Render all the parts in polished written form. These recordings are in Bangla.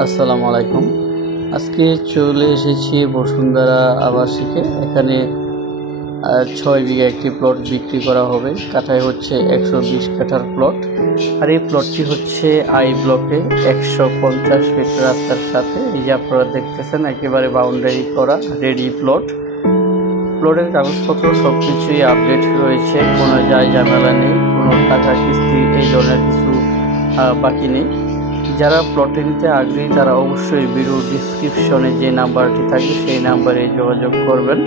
আসসালামু আলাইকুম। আজকে চলে এসেছি বসুন্ধরা আবাসিকে। এখানে 6 বিঘা একটি প্লট বিক্রি করা হবে। কাঠায় হচ্ছে 120 কাঠার প্লট, আর এই প্লটটি হচ্ছে আই ব্লকে 150 ফিট রাস্তার সাথে। এই যে আপনারা দেখতেছেন একেবারে বাউন্ডারি করা রেডি প্লট। প্লটের কাগজপত্র সব কিছুই আপডেট রয়েছে, কোনো ঝামেলা নেই, কোনো টাকা কিস্তি এই ধরনের কিছু বাকি নেই। যারা প্লটে নিতে আগ্রহী তারা অবশ্যই ভিডিও ডিসক্রিপশনে যে নাম্বারটি থাকে সেই নাম্বারে যোগাযোগ করবেন।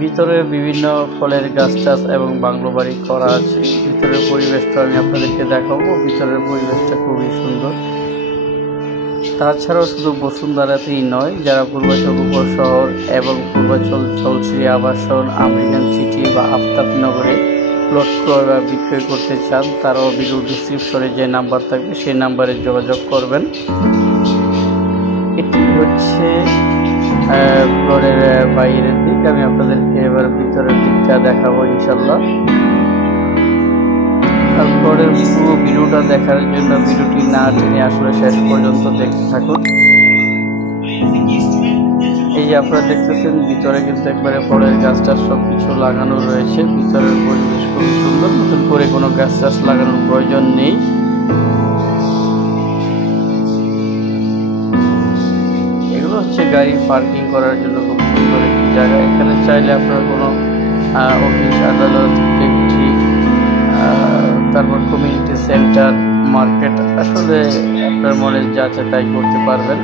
ভিতরে বিভিন্ন ফলের গাছ টাছ এবং বাংলো বাড়ি করা আছে। ভিতরের পরিবেশটা আমি আপনাদেরকে দেখাবো। ভিতরের পরিবেশটা খুবই সুন্দর। তাছাড়াও শুধু বসুন্ধরাতেই নয়, যারা পূর্বাচল উপশহর এবং পূর্বাচল চলশ্রী আবাসন, আমেরিকান সিটি বা আফতাবনগরে প্লট ক্রয় বা বিক্রয় করতে চান তারাও ভিডিও ডিসক্রিপশনে যে নাম্বার থাকবে সেই নাম্বারে যোগাযোগ করবেন। এটি হচ্ছে প্লটের বাইরের দিক। আমি আপনাদেরকে এবার ভিতরের দিকটা দেখাবো ইনশাল্লাহ। আর প্লটের পুরো ভিডিওটা দেখার জন্য ভিডিওটি না টেনে আসলে শেষ পর্যন্ত দেখতে থাকুন। এই যে আপনারা দেখতেছেন ভিতরে কিন্তু একবারে ফলের গাছ টাছ সবকিছু লাগানো রয়েছে। ভিতরের পরিবেশ খুবই সুন্দর, নতুন করে কোনো গাছ টাছ লাগানোর প্রয়োজন নেই। এগুলো হচ্ছে গাড়ি পার্কিং করার জন্য খুব সুন্দর একটি জায়গা। এখানে চাইলে আপনারা কোনো অফিস, আদালত, ফ্যাক্টরি, তারপর কমিউনিটি সেন্টার, মার্কেট, আসলে আপনার মনে যা আছে তাই করতে পারবেন।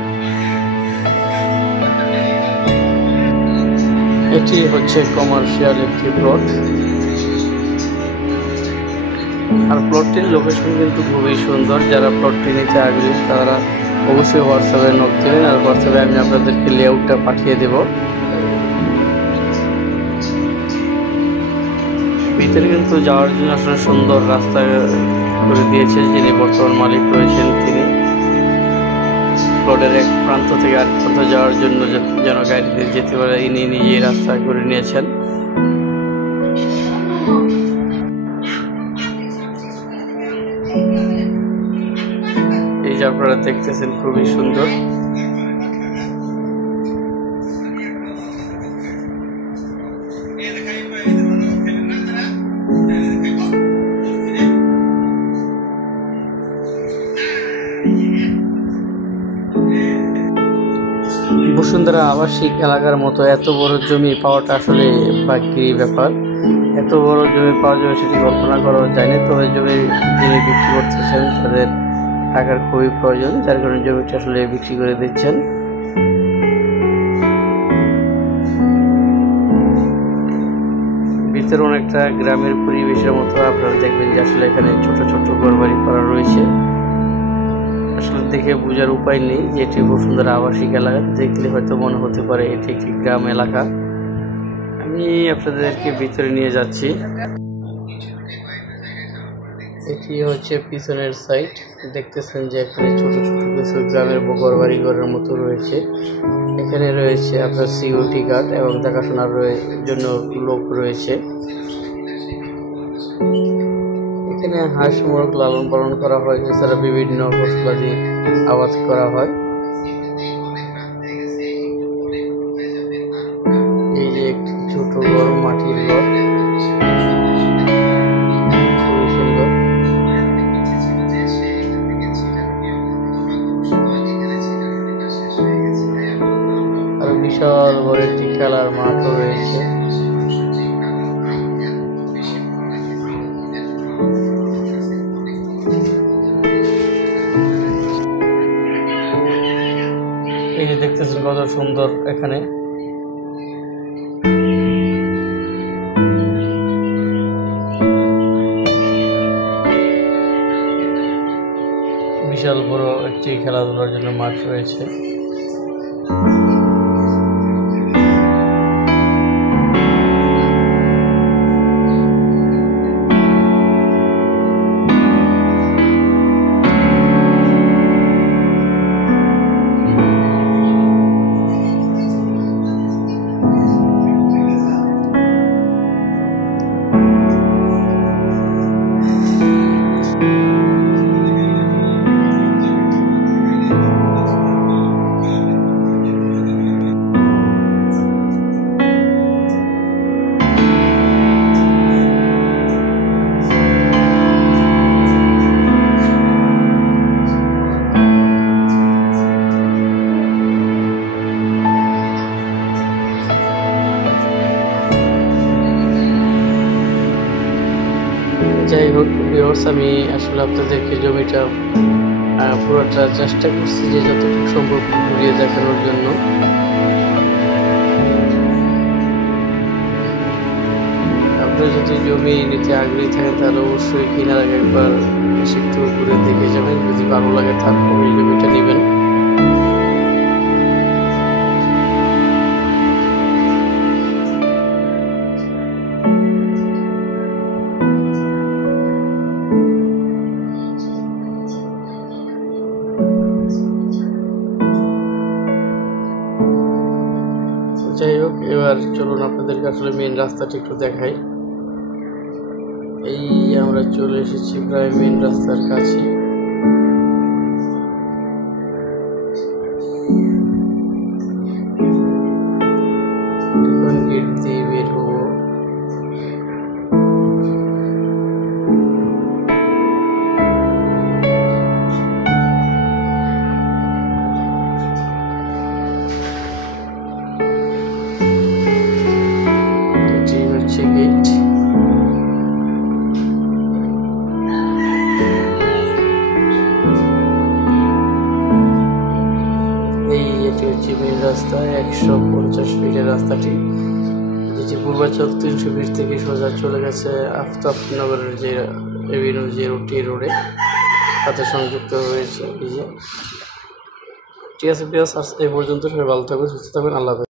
এটি হচ্ছে কমার্শিয়াল একটি প্লট, আর প্লটটির লোকেশন কিন্তু খুবই সুন্দর। যারা প্লটটি নিতে আগ্রহী তারা অবশ্যই হোয়াটসঅ্যাপে নোট দেবেন, আর হোয়াটসঅ্যাপে আমি আপনাদেরকে লেআউটটা পাঠিয়ে দেব। ভিতরে কিন্তু যাওয়ার জন্য আসলে সুন্দর রাস্তা করে দিয়েছে যিনি বর্তমান মালিক রয়েছেন। তিনি প্লটের এক প্রান্ত থেকে আরেক প্রান্ত যাওয়ার জন্য যেন গাড়িতে যেতে পারে ইনি নিজেই রাস্তা করে নিয়েছেন। এই যে আপনারা দেখতেছেন খুবই সুন্দর। বসুন্ধরা আবাসিক এলাকার মতো এত বড় জমি পাওয়াটা আসলে ভাগ্যের ব্যাপার। এত বড় জমি পাওয়া যাবে সেটি কল্পনা করা যায় না। তবে জমি যিনি বিক্রি করতেছেন তাদের টাকার খুবই প্রয়োজন, যার কারণে জমিটা আসলে বিক্রি করে দিচ্ছেন। ভিতরে অনেকটা গ্রামের পরিবেশের মতো আপনারা দেখবেন যে আসলে এখানে ছোট ছোট ঘরবাড়ি করা রয়েছে। আসলে দেখে বোঝার উপায় নেই যে এটি বসুন্ধরা আবাসিক এলাকা। দেখলে হয়তো মনে হতে পারে এটি একটি গ্রাম এলাকা। আমি আপনাদেরকে ভিতরে নিয়ে যাচ্ছি। এটি হচ্ছে পিছনের সাইড। দেখতেছেন যে এখানে ছোট ছোট কিছু গ্রামের ঘরবাড়ি ঘরের মতো রয়েছে। এখানে রয়েছে আপনার সিকিউরিটি গার্ড এবং দেখাশোনার জন্য লোক রয়েছে। এখানে হাঁস মুরগ লালন পালন করা হয়, এছাড়া বিভিন্ন ফসলাদি আবাদ করা হয়। এই যে একটি ছোট ঘর, মাটির ঘর, খুবই সুন্দর। আর বিশাল বড় একটি খেলার মাঠও রয়েছে। এই যে দেখতেছেন কত সুন্দর এখানে। বিশাল বড় একটি খেলাধুলার জন্য মাঠ রয়েছে। ভিউয়ার্স, আমি আসলে আপনাদেরকে জমিটা পুরোটা চেষ্টা করছি যে যতটুকু সম্ভব ঘুরিয়ে দেখানোর জন্য। আপনারা যদি জমি নিতে আগ্রহী থাকেন তাহলে অবশ্যই কেনার আগে একবার এসে একটু ঘুরে দেখে যাবেন। যদি ভালো লাগে তারপর এই জমিটা নেবেন। যাই হোক, এবার চলুন আপনাদেরকে আসলে মেন রাস্তাটি একটু দেখাই। এই আমরা চলে এসেছি প্রায় মেন রাস্তার কাছে। এখন গেট দিয়ে বের হবো। গেট এটি হচ্ছে মেন রাস্তা, 150 ফিটের রাস্তাটি, যেটি পূর্বাচল 300 ফিট থেকে সোজা চলে গেছে আফতাবনগরের যে এভিনিউ, যে রোডে সাথে সংযুক্ত হয়েছে। এই যে ঠিক আছে, এই পর্যন্ত সবাই ভালো থাকবেন, সুস্থ থাকবেন, আল্লাহ হাফেজ।